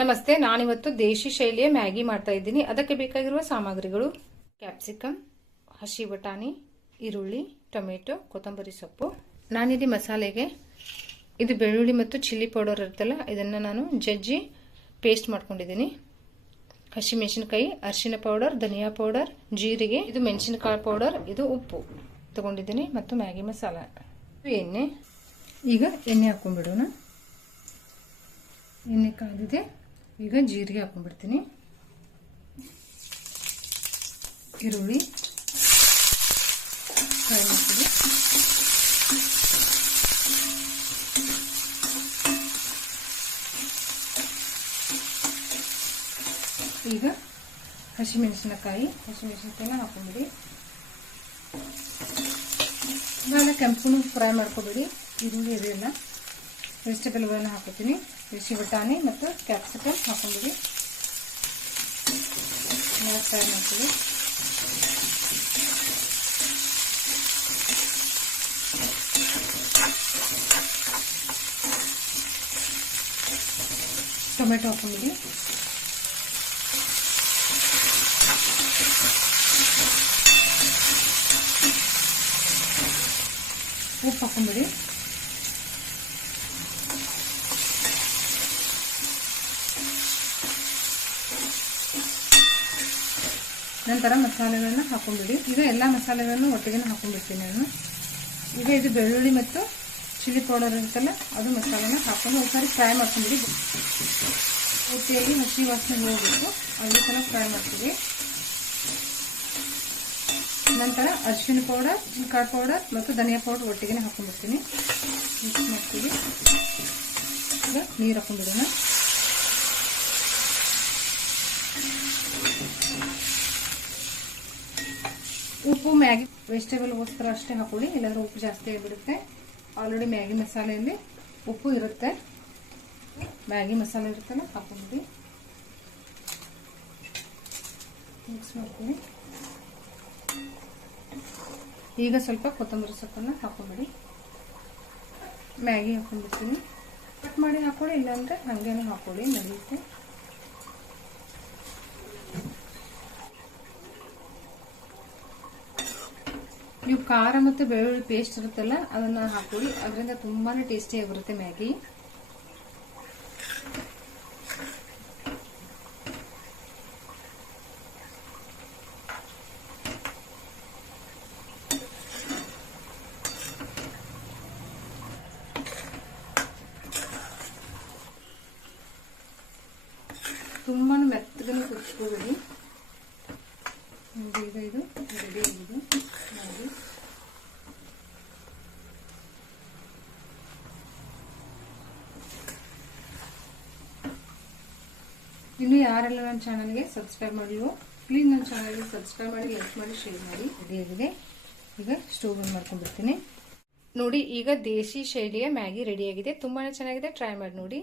ನಮಸ್ತೆ, ನಾನಿವತ್ತು ದೇಶಿ ಶೈಲಿಯ ಮ್ಯಾಗಿ ಮಾಡ್ತಾ ಇದ್ದೀನಿ. ಅದಕ್ಕೆ ಬೇಕಾಗಿರುವ ಸಾಮಗ್ರಿಗಳು ಕ್ಯಾಪ್ಸಿಕಮ್ ಹಸಿ ಬಟಾಣಿ, ಈರುಳ್ಳಿ, ಟೊಮೆಟೊ, ಕೊತ್ತಂಬರಿ ಸೊಪ್ಪು. ನಾನಿಲ್ಲಿ ಮಸಾಲೆಗೆ ಇದು ಬೆಳ್ಳುಳ್ಳಿ ಮತ್ತು ಚಿಲ್ಲಿ ಪೌಡರ್ ಇರುತ್ತಲ್ಲ, ಇದನ್ನು ನಾನು ಜಜ್ಜಿ ಪೇಸ್ಟ್ ಮಾಡ್ಕೊಂಡಿದ್ದೀನಿ. ಹಸಿಮೆಣಸಿನಕಾಯಿ, ಅರಿಶಿನ ಪೌಡರ್, ಧನಿಯಾ ಪೌಡರ್, ಜೀರಿಗೆ, ಇದು ಮೆಣಸಿನಕಾಯಿ ಪೌಡರ್, ಇದು ಉಪ್ಪು ತಗೊಂಡಿದ್ದೀನಿ ಮತ್ತು ಮ್ಯಾಗಿ ಮಸಾಲ. ಎಣ್ಣೆ. ಈಗ ಎಣ್ಣೆ ಹಾಕೊಂಡ್ಬಿಡೋಣ. ಎಣ್ಣೆ ಕಾದಿದೆ ಈಗ ಜೀರಿಗೆ ಹಾಕೊಂಡ್ಬಿಡ್ತೀನಿ. ಈರುಳ್ಳಿ. ಫ್ರೈ ಮಾಡ್ತೀವಿ ಈಗ ಹಸಿಮೆಣಸಿನಕಾಯಿ, ಹಸಿಮೆಣಸಿನಕಾಯಿನ ಹಾಕೊಂಡ್ಬಿಡಿ. ಇವಾಗ ಕೆಂಪು ಫ್ರೈ ಮಾಡ್ಕೊಬೇಡಿ. ಈರುಳ್ಳಿ ಇದೆಲ್ಲ ವೆಜಿಟೇಬಲ್ಗಳನ್ನ ಹಾಕೋತೀನಿ. ಬಿಸಿ ಬಟಾಣಿ ಮತ್ತು ಕ್ಯಾಪ್ಸಿಕಮ್ ಎಲ್ಲ ಫ್ರೈ ಮಾಡ್ತೀವಿ. ಟೊಮೆಟೊ ಹಾಕೊಂಡಿವಿ ಉಪ್ಪು ಹಾಕೊಂಬಿಡಿ ನಂತರ ಮಸಾಲೆಗಳನ್ನ ಹಾಕೊಂಡ್ಬಿಡಿ ಈಗ ಎಲ್ಲ ಮಸಾಲೆಗಳನ್ನು ಒಟ್ಟಿಗೆ ಹಾಕೊಂಡ್ಬಿಡ್ತೀನಿ ನಾನು. ಈಗ ಇದು ಬೆಳ್ಳುಳ್ಳಿ ಮತ್ತು ಚಿಲ್ಲಿ ಪೌಡರ್ ಇರುತ್ತಲ್ಲ, ಅದು ಮಸಾಲೆನ ಹಾಕೊಂಡು ಒಂದ್ಸಾರಿ ಫ್ರೈ ಮಾಡ್ಕೊಂಡ್ಬಿಡಿ ಪೂರ್ತಿಯಾಗಿ ಹಸಿ ವಾಸನೆ ಹೋಗ್ಬೇಕು ಅದೇ ಥರ ಫ್ರೈ ಮಾಡ್ತೀವಿ. ನಂತರ ಅರಿಶಿನ ಪೌಡರ್ ಕಾಳು ಪೌಡರ್ ಮತ್ತು ಧನಿಯಾ ಪೌಡರ್ ಒಟ್ಟಿಗೆ ಹಾಕೊಂಡ್ಬಿಡ್ತೀನಿ. ಮಿಕ್ಸ್ ಮಾಡ್ತೀವಿ. ಈಗ ನೀರು ಹಾಕೊಂಡ್ಬಿಡೋಣ ಉಪ್ಪು ಮ್ಯಾಗಿ ವೆಜಿಟೇಬಲ್ಗೋಸ್ಕರ ಅಷ್ಟೇ ಹಾಕೊಳ್ಳಿ, ಇಲ್ಲಾಂದ್ರೆ ಉಪ್ಪು ಜಾಸ್ತಿ ಆಗಿಬಿಡುತ್ತೆ. ಆಲ್ರೆಡಿ ಮ್ಯಾಗಿ ಮಸಾಲೆಯಲ್ಲಿ ಉಪ್ಪು ಇರುತ್ತೆ. ಮ್ಯಾಗಿ ಮಸಾಲೆ ಇರುತ್ತಲ್ಲ, ಹಾಕೊಂಡ್ಬಿಡಿ. ಮಿಕ್ಸ್ ಮಾಡ್ತೀನಿ ಈಗ ಸ್ವಲ್ಪ ಕೊತ್ತಂಬರಿ ಸೊಪ್ಪನ್ನು ಹಾಕೊಂಡ್ಬಿಡಿ. ಮ್ಯಾಗಿ ಹಾಕೊಂಡ್ಬಿಡ್ತೀನಿ. ಕಟ್ ಮಾಡಿ ಹಾಕೊಳ್ಳಿ, ಇಲ್ಲಾಂದ್ರೆ ಹಾಗೇನೆ ಹಾಕೊಳ್ಳಿ ನಡೆಯುತ್ತೆ ನೀವು ಖಾರ ಮತ್ತು ಬೆಳ್ಳುಳ್ಳಿ ಪೇಸ್ಟ್ ಇರುತ್ತಲ್ಲ, ಅದನ್ನು ಹಾಕೊಳ್ಳಿ ಅದರಿಂದ ತುಂಬಾ ಟೇಸ್ಟಿಯಾಗಿ ಬರುತ್ತೆ ಮ್ಯಾಗಿ. ತುಂಬಾ ಮೆತ್ತಗನೆ ಕುದಿಸ್ಕೋಬೇಡಿ ಈಗ ಇದು ರೆಡಿ ಆಗಿದೆ ನೋಡಿ ಇನ್ನು ಯಾರೆಲ್ಲ ನನ್ನ ಚಾನಲ್ಗೆ ಸಬ್ಸ್ಕ್ರೈಬ್ ಮಾಡಿಲ್ವೋ ಪ್ಲೀಸ್ ನನ್ನ ಚಾನಲ್ಗೆ ಸಬ್ಸ್ಕ್ರೈಬ್ ಮಾಡಿ ಲೈಕ್ ಮಾಡಿ ಶೇರ್ ಮಾಡಿ. ರೆಡಿ ಆಗಿದೆ ಈಗ ಸ್ಟೋವ್ ಆನ್ ಮಾಡ್ಕೊಂಡ್ಬಿಡ್ತೀನಿ. ನೋಡಿ, ಈಗ ದೇಶಿ ಶೈಲಿಯ ಮ್ಯಾಗಿ ರೆಡಿಯಾಗಿದೆ ತುಂಬಾ ಚೆನ್ನಾಗಿದೆ. ಟ್ರೈ ಮಾಡಿ ನೋಡಿ.